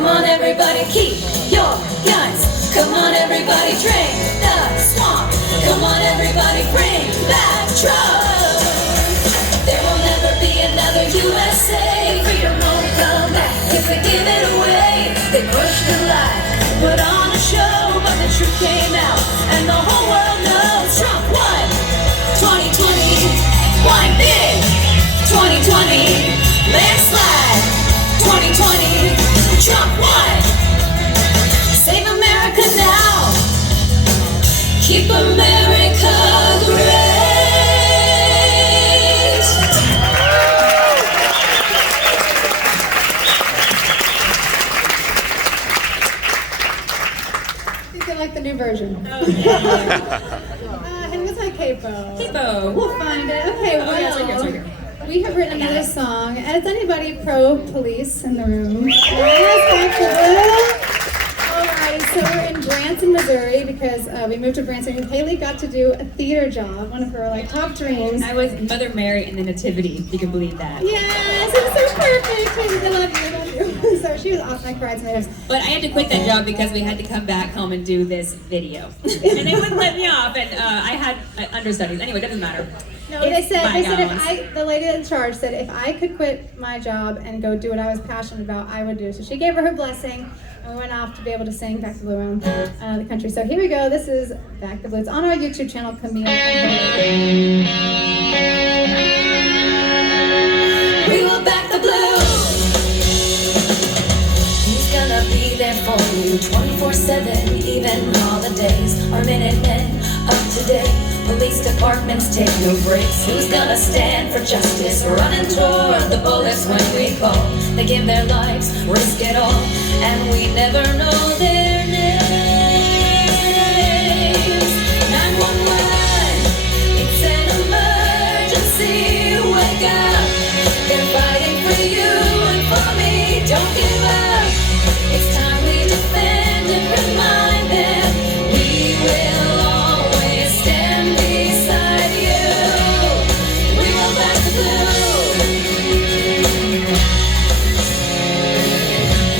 Come on everybody, keep your guns. Come on everybody, drain the swamp. Come on everybody, bring back Trump. There will never be another USA. Freedom won't come back if we give it away. They pushed the lie, put on a show, but the truth came out, and the whole world knows Trump won. 2020, won big. 2020, landslide. 2020, Trump won. Save America now. Keep America great. I like the new version. And what's my capo? Capo. We'll find it. Okay, well, yeah, it's right here. We have written another song. Is anybody pro-police in the room? Yes, Alright, so we're in Branson, Missouri because we moved to Branson. Haley got to do a theater job, one of her top dreams. I was Mother Mary in the Nativity, if you can believe that. Yes, it was so perfect. I love you. So she was awesome. I cried sometimes. But I had to quit that job because we had to come back home and do this video. And they wouldn't let me off, and I had understudies. Anyway, it doesn't matter. No, they said if the lady in charge said if I could quit my job and go do what I was passionate about, I would do. So she gave her blessing, and we went off to be able to sing Back the Blue around the country. So here we go. This is Back the Blue. It's on our YouTube channel, Camille. We will back the blue. Who's gonna be there for you 24/7, even holidays? Our Minutemen up to date. Police departments take no breaks. Who's gonna stand for justice? Running toward the bullets when we call. They give their lives, risk it all, and we never know their names. 911, it's an emergency. Wake up, they're fighting for you and for me. Don't give up. It's time we defend and remind them we will always stand beside you. We will back the blue.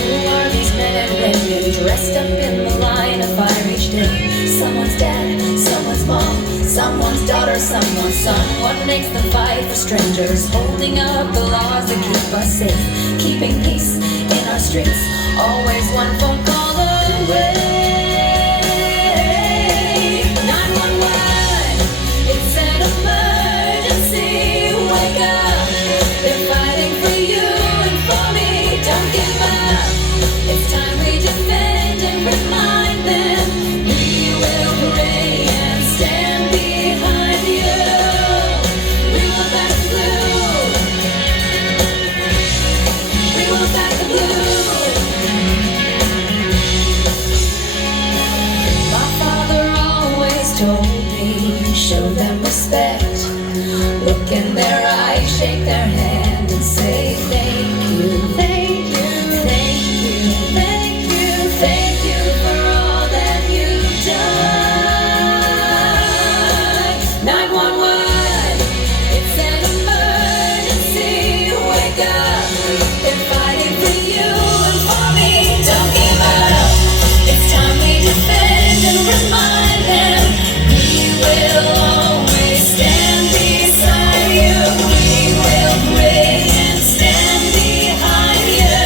Who are these men and women dressed up in the line of fire each day? Someone's dad, someone's mom, someone's daughter, someone's son. What makes them fight for strangers? Holding up the laws that keep us safe, keeping peace in our streets. Always one phone call away. 911, it's an emergency. Wake up, they're fighting for you and for me. Don't give up. It's time we defend and remind them we will pray and stand behind you. We will back the blue. We will back the blue. My father always told me, show them respect. Look in their eyes, shake their hand, and say thank you. Thank you, thank you, thank you, thank you for all that you've done. 911, it's an emergency. Wake up, they're fighting for you and for me. Don't give up. It's time we defend and remind them we will always stand beside you. We will pray and stand behind you.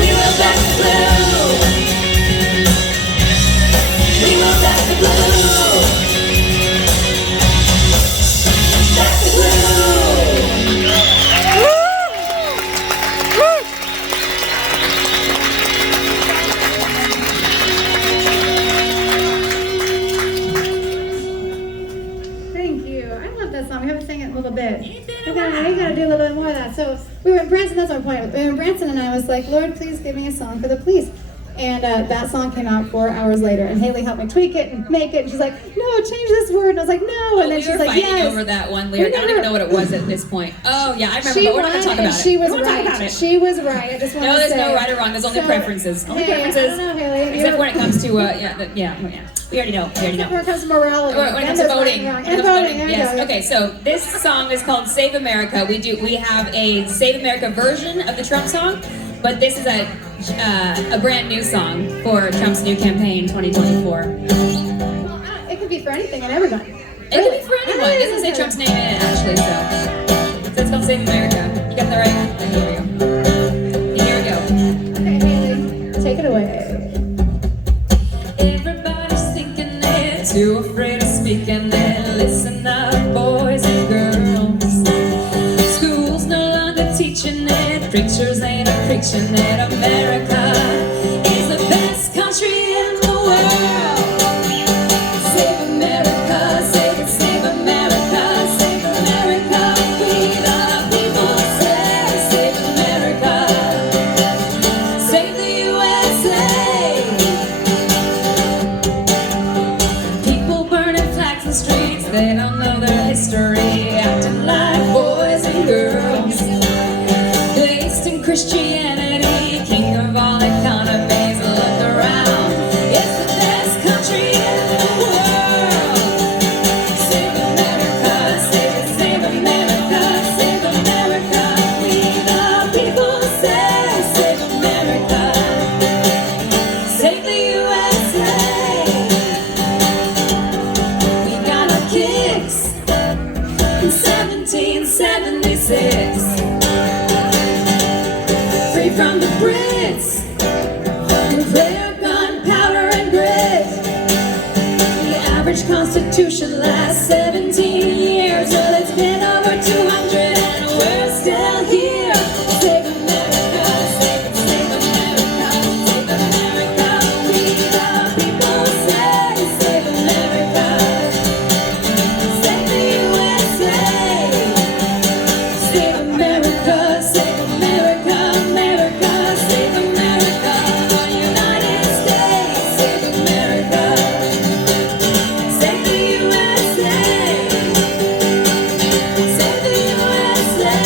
We will back the blue. We will back the blue. Back the blue. Thank you. I love that song. We haven't sang it in a little bit. We gotta do a little bit more of that. So we were in Branson. That's our point. We were in Branson, and I was like, Lord, please give me a song for the police. And that song came out 4 hours later, and Haley helped me tweak it and make it. And she's like, no, change this word. And I was like, no. And then she's like, yes. Over that one lyric. I don't even know what it was at this point. Oh yeah, I remember. She But we're not going to talk won, about and it. she was We won't talk about right. it. She was right. I just want No, to there's say. no right or wrong. There's only preferences. Only preferences. I don't know, Haley. Except when it comes to yeah. We already know. Except when it comes to morality. When it comes to voting. And voting. There Yes. you go. Okay. So this song is called "Save America." We have a Save America version of the Trump song, But this is a brand new song for Trump's new campaign, 2024. Well, it could be for anything and everybody. It could be for anyone. It doesn't say Trump's name in it, actually, so it's called Save America. You got that right? Then here we go. Here we go. Okay, Haley, take it away. Everybody's thinking they're too afraid of speaking it. Listen up, boys and girls. School's no longer teaching it. Preachers ain't preaching it. America is the best country in the world. Save America, save it, save America, save America. We the people say, save America, save the USA. People burning flags in streets, they don't know their history, acting like boys and girls. Based in Christianity, king of all economies, look around. It's the best country in the world. Save America, save it, save America, save America. We the people say, save America, save the USA. We got our kicks in 1776. Free from the Brits, nuclear, gunpowder, and grit. The average constitution lasts 17 years. Well, it's been over 200 and we're still here. Save America, save it, save America, save America. We the people say, save America, save the USA. Save America, save America, America, save America, our United States, save America, save the USA, save the USA,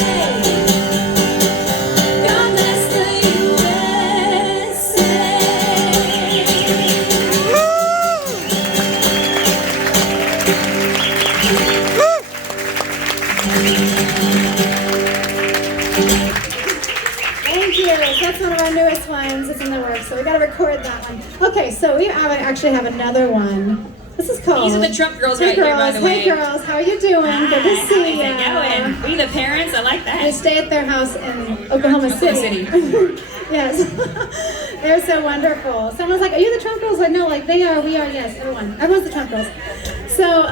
God bless the USA. Thank you. That's one of our newest ones. It's in the works, so we got to record that one. Okay, so we actually have another one. This is called. These are the Trump girls Hey right here, by the way. Hey girls, how are you doing? Good to see you. How's it going? We the parents, I like We that. stay at their house in Oklahoma City. Yes. They're so wonderful. Someone's like, are you the Trump girls? Like, no, like they are, we are, yes, everyone. Everyone's the Trump girls. So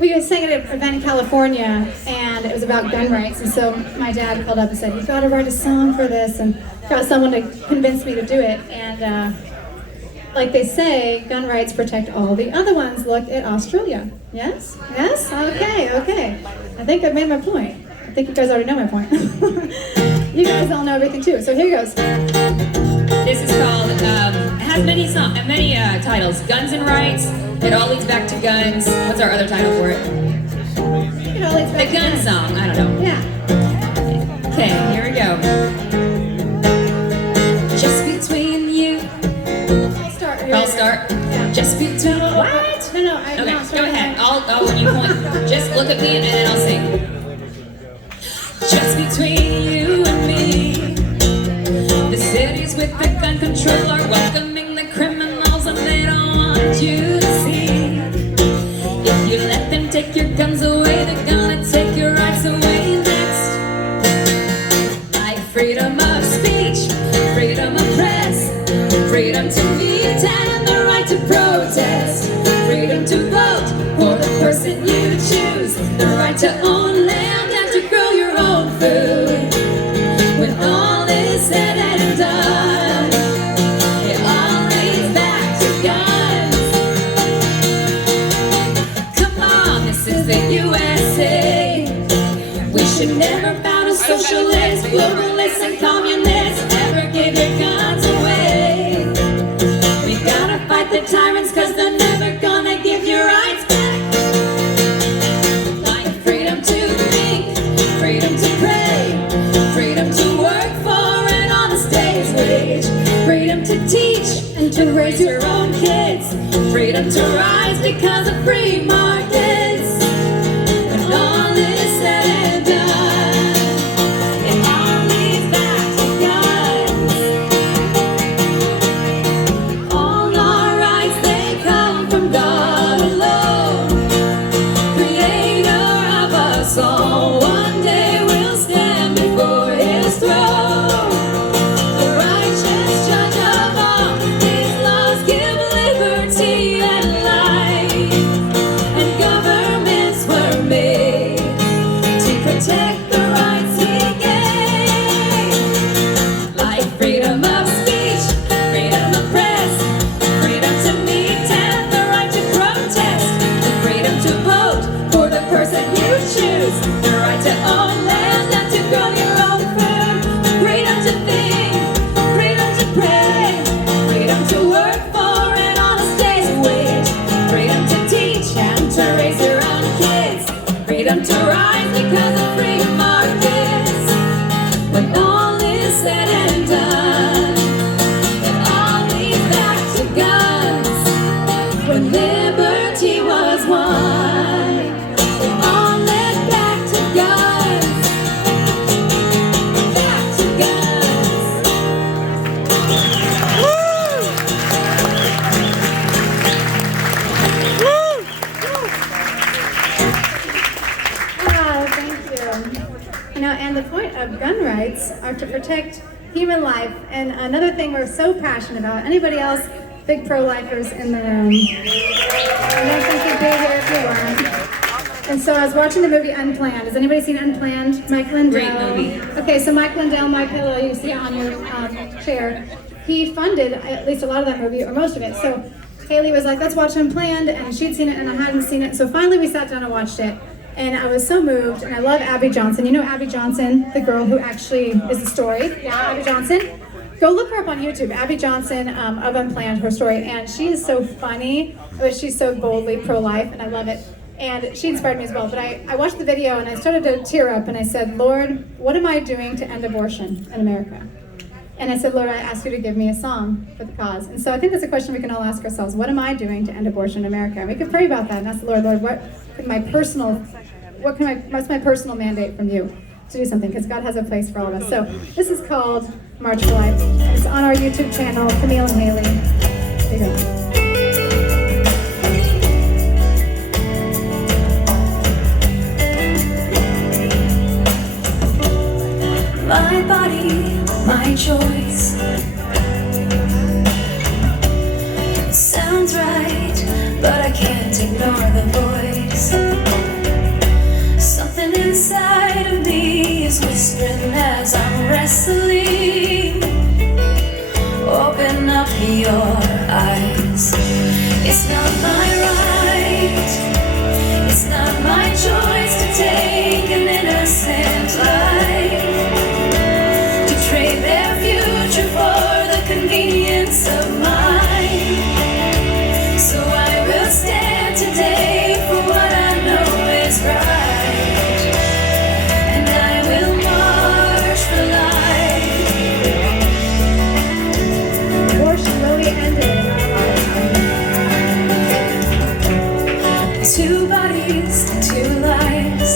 we sang at an event in California, and it was about gun rights. And so my dad called up and said, you've got to write a song for this, and got someone to convince me to do it. And like they say, gun rights protect all the other ones. Look at Australia. Yes? Yes? Okay, okay. I think I've made my point. I think you guys already know my point. You guys all know everything too. So here goes. This is called, it has many titles. Guns and Rights, it all leads back to guns. What's our other title for it? It all leads back The to gun guns. song, I don't know. Yeah. Okay, here we go. Just between you. I'll start. I'll start. Yeah. Just between. What? No, no. I Okay, no, go start ahead. again. I'll when you point. Just look at me and then I'll sing. Just between you and me, the cities with the gun control are welcoming the criminals and they don't want you to see. If you let them take your guns away, they're gonna take your rights away next. Like freedom of speech, freedom of press, freedom to meet and the right to protest, freedom to vote for the person you choose, the right to own land and to grow your own food. When all is said and done, it all leads back to guns. Come on, this is the USA. We should never bow to socialists, globalists, and communists. Never give your guns away. We gotta fight the tyrants, cause they're never gonna give your rights back. Like freedom to think, freedom to pray, freedom to work for an honest day's wage, freedom to teach and to raise your own kids, freedom to rise because of free markets. When all is said and done, it all leads back to guns. person you choose. The right to own land and to grow your own food. Freedom to think, freedom to pray, freedom to work for an honest day's wage, freedom to teach and to raise your own kids, freedom to rise because of free markets. When all is said and done, it all leads back to guns. When liberty was won, it all led back to guns. Back to guns. Wow, thank you. You know, and the point of gun rights are to protect human life. And another thing we're so passionate about, anybody else big pro-lifers in the room? I don't think you'd be here if you weren't. And so I was watching the movie Unplanned. Has anybody seen Unplanned? Mike Lindell. Great movie. Okay, so Mike Lindell, my pillow, you see it on your chair. He funded at least a lot of that movie, or most of it. So Haley was like, let's watch Unplanned, and she'd seen it and I hadn't seen it. So finally we sat down and watched it. And I was so moved, and I love Abby Johnson. You know Abby Johnson, the girl who actually is the story? Yeah, Abby Johnson. Go look her up on YouTube, Abby Johnson of Unplanned, her story. And she is so funny, but she's so boldly pro-life, and I love it. And she inspired me as well. But I watched the video, and I started to tear up, and I said, Lord, what am I doing to end abortion in America? And I said, Lord, I ask you to give me a song for the cause. And so I think that's a question we can all ask ourselves. What am I doing to end abortion in America? And we can pray about that and ask the Lord, what's my personal mandate from you to do something? Because God has a place for all of us. So this is called March for Life. And it's on our YouTube channel, Camille and Haley. There you go. My body, my choice. Sounds right, but I can't ignore the voice. Something inside of me is whispering as I'm wrestling. Open up your eyes. It's not my right, it's not my choice to take an innocent life, to trade their future for the convenience of mine. So I will stand today for what I know is right, and I will march for life. Abortion will be ended in our lifetime. Two bodies, two lives,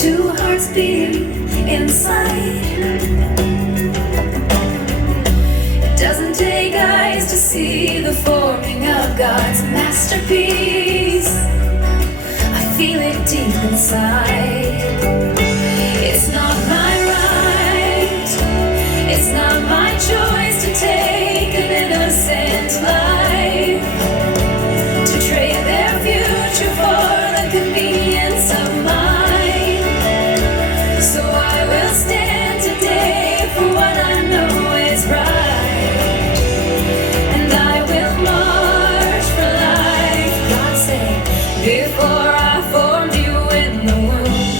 two hearts beating inside. It doesn't take eyes to see the forming of God's masterpiece. I feel it deep inside. It's not my right, it's not my choice to take an innocent life, to trade their future for the convenience of mine. So I will stand today for what I know is right, and I will march for life. God said, before I formed you in the womb,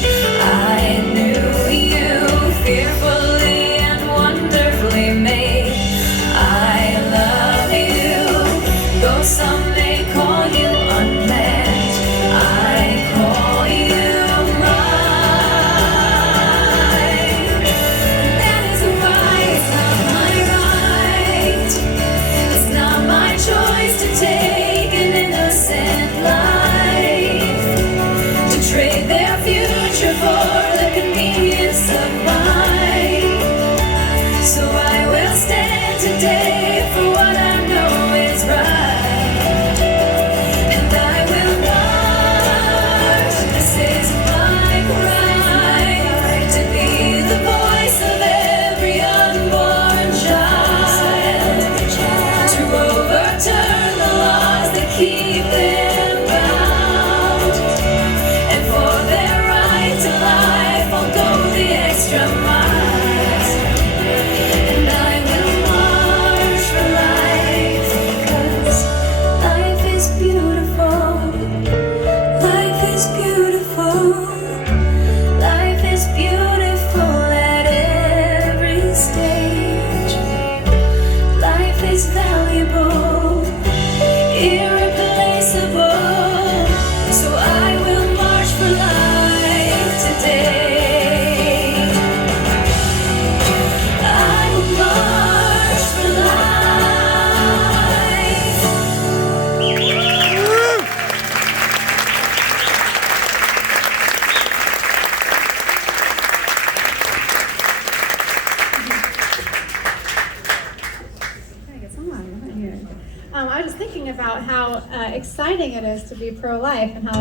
exciting it is to be pro-life and how.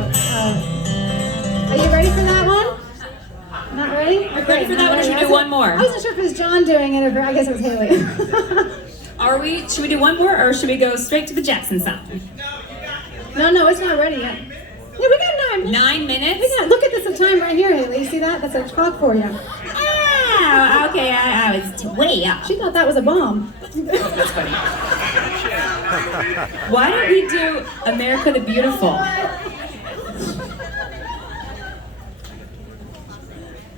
Are you ready for that one? Not ready? Okay, Ready for that one, or should we do one more? I wasn't sure if it was John doing it or I guess it was Haley. Should we do one more, or should we go straight to the Jackson song? No, it's not ready yet. Yeah, we got 9 minutes. 9 minutes? Look at this, the time right here, Haley. You see that? That's a clock for you. Oh, okay, I was way up. She thought that was a bomb. That's funny. Why don't we do America the Beautiful?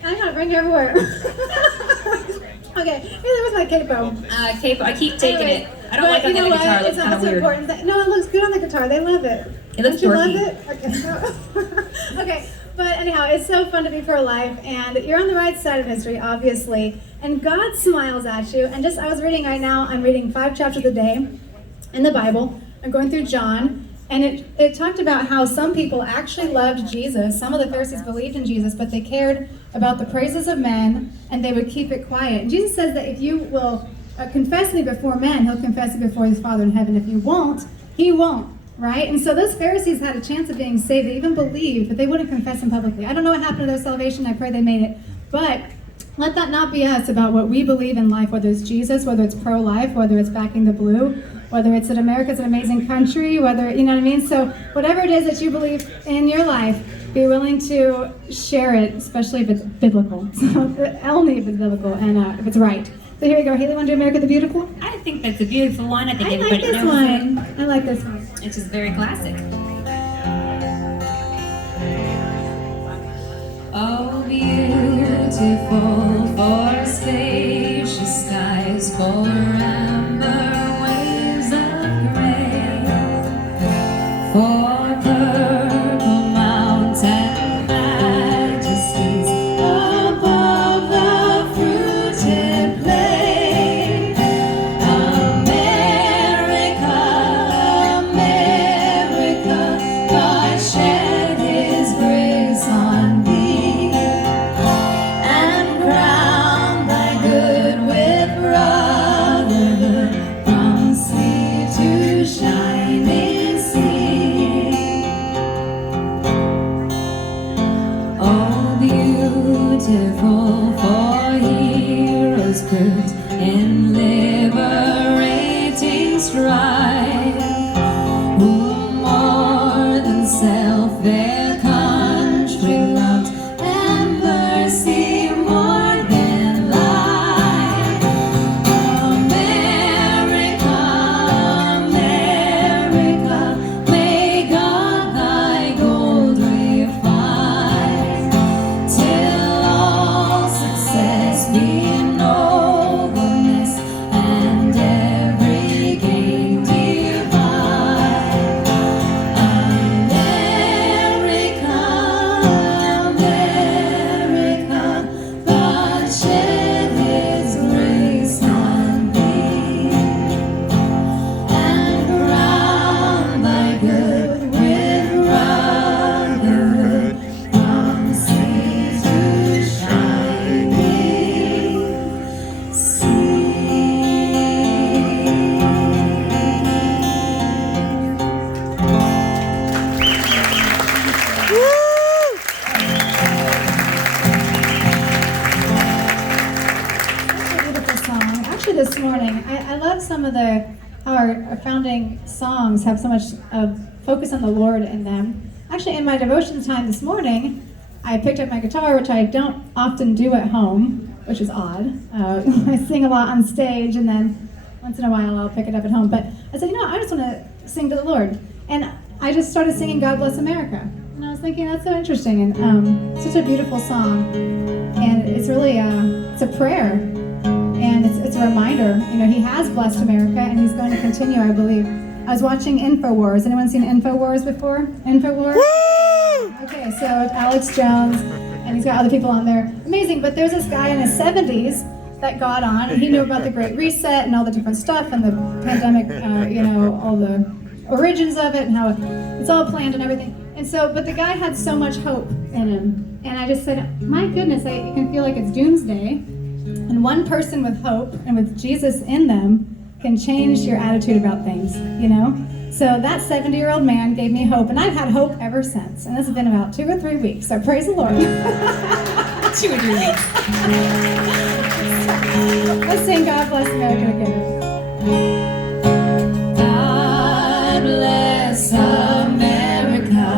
I gotta bring you everywhere. Okay, where's my capo? Capo, I keep taking it. I don't like you looking know at the guitar. It what? looks kind of weird. Important that, no, it looks good on the guitar. They love it. It looks Don't you dorky. love it? Okay. Okay, but anyhow, it's so fun to be pro-life, and you're on the right side of history, obviously, and God smiles at you. And I was reading right now, I'm reading 5 chapters a day in the Bible. I'm going through John, and it talked about how some people actually loved Jesus. Some of the Pharisees believed in Jesus, but they cared about the praises of men, and they would keep it quiet. And Jesus says that if you will confess me before men, he'll confess it before his Father in heaven. If you won't, he won't, right? And so those Pharisees had a chance of being saved. They even believed, but they wouldn't confess him publicly. I don't know what happened to their salvation. I pray they made it. But let that not be us about what we believe in life, whether it's Jesus, whether it's pro-life, whether it's backing the blue, whether it's that America's an amazing country, whether, you know what I mean? So whatever it is that you believe in your life, be willing to share it, especially if it's biblical. So only if it's biblical and if it's right. So here we go. Haley, want to do America the Beautiful? I think that's a beautiful one. I think I like everybody this knows one. I like this one. it. It's just very classic. Oh, beautiful for spacious skies, for amber waves of gray, for purple mountain majesties above the fruited plain. America, America, God shed his grace on thee, and crown thy good with brotherhood, from sea to shining sea. Oh, beautiful for heroes proved in liberating strife, who more than self their country loved, and mercy more than life. America, America, may God thy gold refine, till all success be nobleness, and every gain divine. America, America, God shed his grace on thee, and crown thy good with brotherhood, from sea to shining sea. That's a beautiful song. Actually, this morning, I love some of our founding songs have so much focus on the Lord in them. Actually, in my devotion time this morning, I picked up my guitar, which I don't often do at home, which is odd. I sing a lot on stage, and then once in a while I'll pick it up at home. But I said, I just want to sing to the Lord. And I just started singing God Bless America. And I was thinking, that's so interesting, and such a beautiful song. And it's really, it's a prayer. And it's a reminder, he has blessed America, and he's going to continue, I believe. I was watching InfoWars. Anyone seen InfoWars before? InfoWars? Okay, so it's Alex Jones, and he's got other people on there. Amazing, but there's this guy in his 70s that got on, and he knew about the Great Reset and all the different stuff, and the pandemic, all the origins of it, and how it's all planned and everything. And so, but the guy had so much hope in him. And I just said, my goodness, you can feel like it's doomsday. And one person with hope and with Jesus in them can change your attitude about things, So that 70-year-old man gave me hope, and I've had hope ever since. And this has been about 2 or 3 weeks, so praise the Lord. 2 or 3 weeks. Let's sing God Bless America together. God bless America,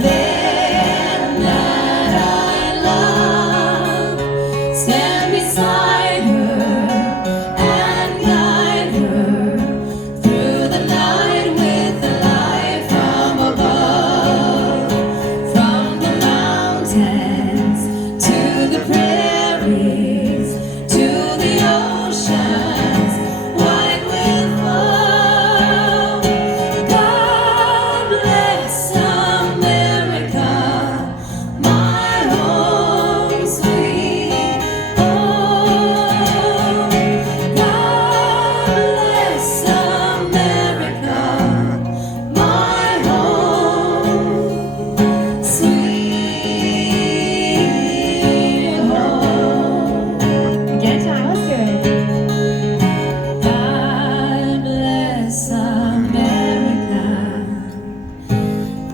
land that I love. Stand beside her and guide her through the night with the light from above. From the mountains to the prairies to the oceans wide with foam. God bless America, my home sweet home. God bless America, my home sweet home. Again, time, let's do it. God bless America,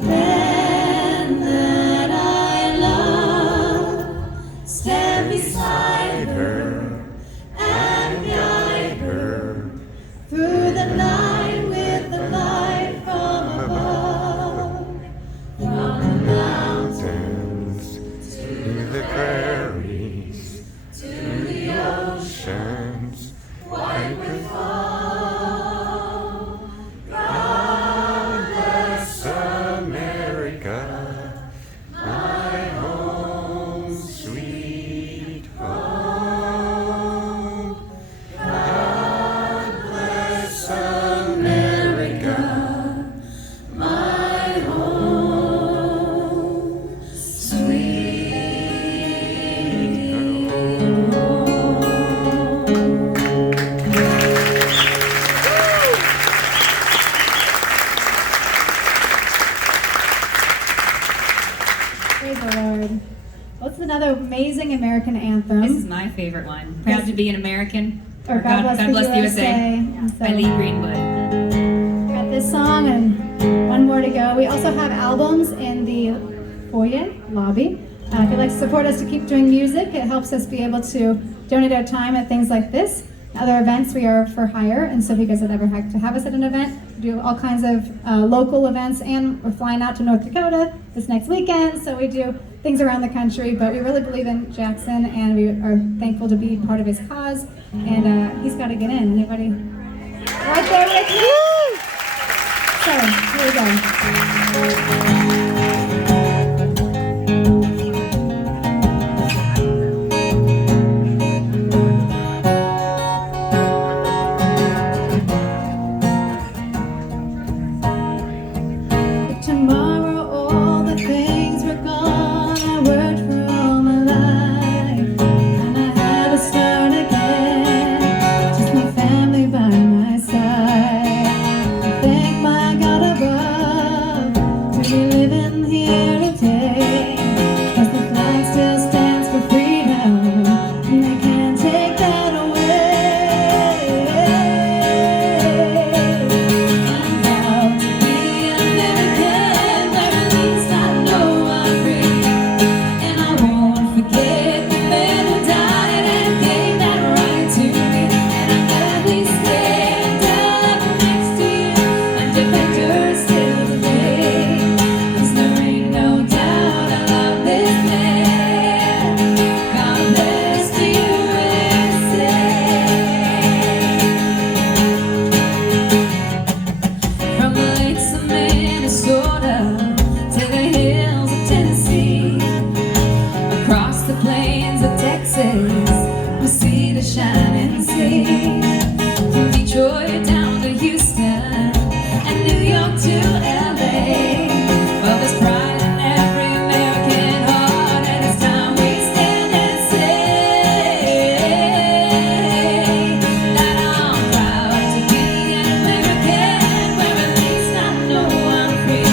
land that I love. Stand beside her and guide her through the night with the light from above. From the mountains To the prairies, to the oceans white with foam. God bless America, my home sweet home. God bless America, My home, sweet Praise the Lord. What's another amazing American anthem? This is my favorite one. Proud to be an American. Or God Bless the USA. And by so- Lee Greenwood. Got this song and one more to go. We also have albums in the foyer lobby. If you'd like to support us to keep doing music, it helps us be able to donate our time at things like this. Other events, we are for hire, and so if you guys would ever like to have us at an event, we do all kinds of local events, and we're flying out to North Dakota this next weekend, so we do things around the country, but we really believe in Jackson, and we are thankful to be part of his cause, and he's got to get in. Anybody right there with you? So, here we go. Tomorrow all the things were gone. I worked for all my life, and I had to start again. Just my family by my side. I thank my God above to be living here today. 'Cause the flag still stands for freedom, and they can't take that away. I'm proud to be an American, where at least I know I'm free. And I won't forget the men who died and gave that right to me. And I'll gladly stand up next to you and defend yours till the day. 'Cause there ain't no doubt I love this land. God bless the USA. From the lakes of Minnesota to the hills of Tennessee, across the plains of Texas, we see the shining sea. From Detroit down to Houston and New York to LA, well, there's pride in every American heart, and it's time we stand and say that I'm proud to be an American, where at least I know I'm free.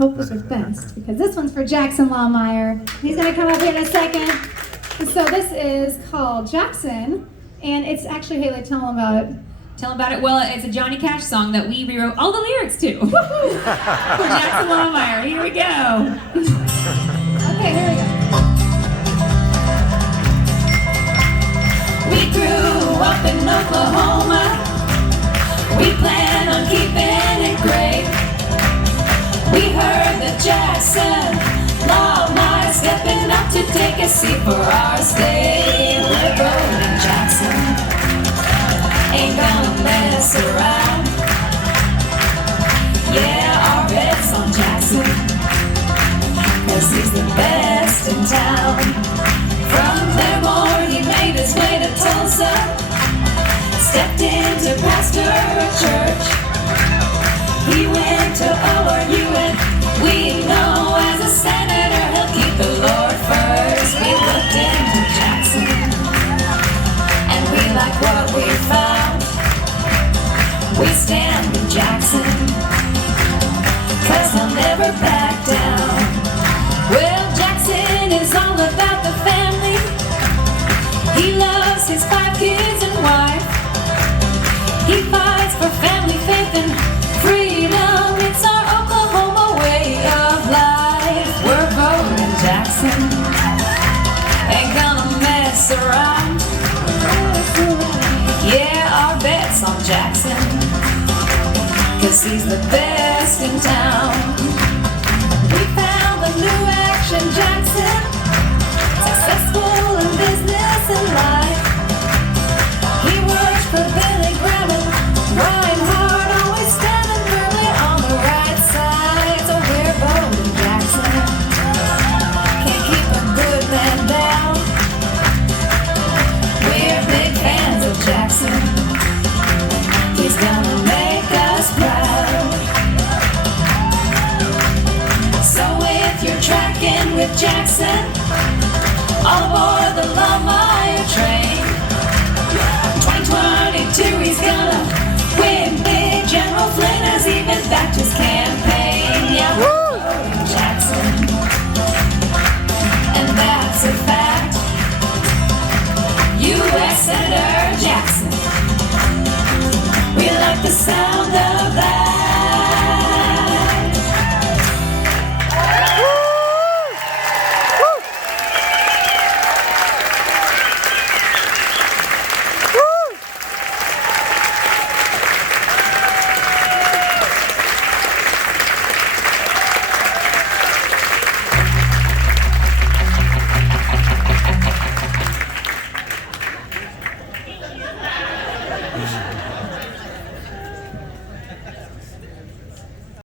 hope was your best, because this one's for Jackson Lahmeyer. He's gonna come up here in a second. So this is called Jackson, and it's actually, Haley, tell them about it. Tell them about it. Well, it's a Johnny Cash song that we rewrote all the lyrics to. For Jackson Lahmeyer. Here we go. Okay, here we go. We grew up in Oklahoma. We plan on keeping it great. We heard that Jackson Lahmeyer stepping up to take a seat for our state. We're voting Jackson. Ain't gonna mess around. Yeah, our bet's on Jackson, 'cause he's the best in town. From Claremore, he made his way to Tulsa, stepped into pastor a church. He went to ORU, and we know as a senator he'll keep the Lord first. We looked into Jackson, and we like what we found. We stand with Jackson, 'cause he'll never back down. Well, Jackson is all about the family. He loves his 5 kids and wife. He fights for family, faith, and freedom. It's our Oklahoma way of life. We're voting Jackson. Ain't gonna mess around. Yeah, our bet's on Jackson, 'cause he's the best in town. We found the new action Jackson, successful in business and life. He works for Billy Graham and Reinhardt, always standing firmly on the right side. So we're voting Jackson. Can't keep a good man down. We're big fans of Jackson. He's gonna make us proud. So if you're tracking with Jackson, all aboard the Lahmeyer train. 2022, he's gonna win big. General Flynn has even backed his campaign. Yeah, we're voting Jackson, and that's a fact. U.S. Senator Jackson, we like the sound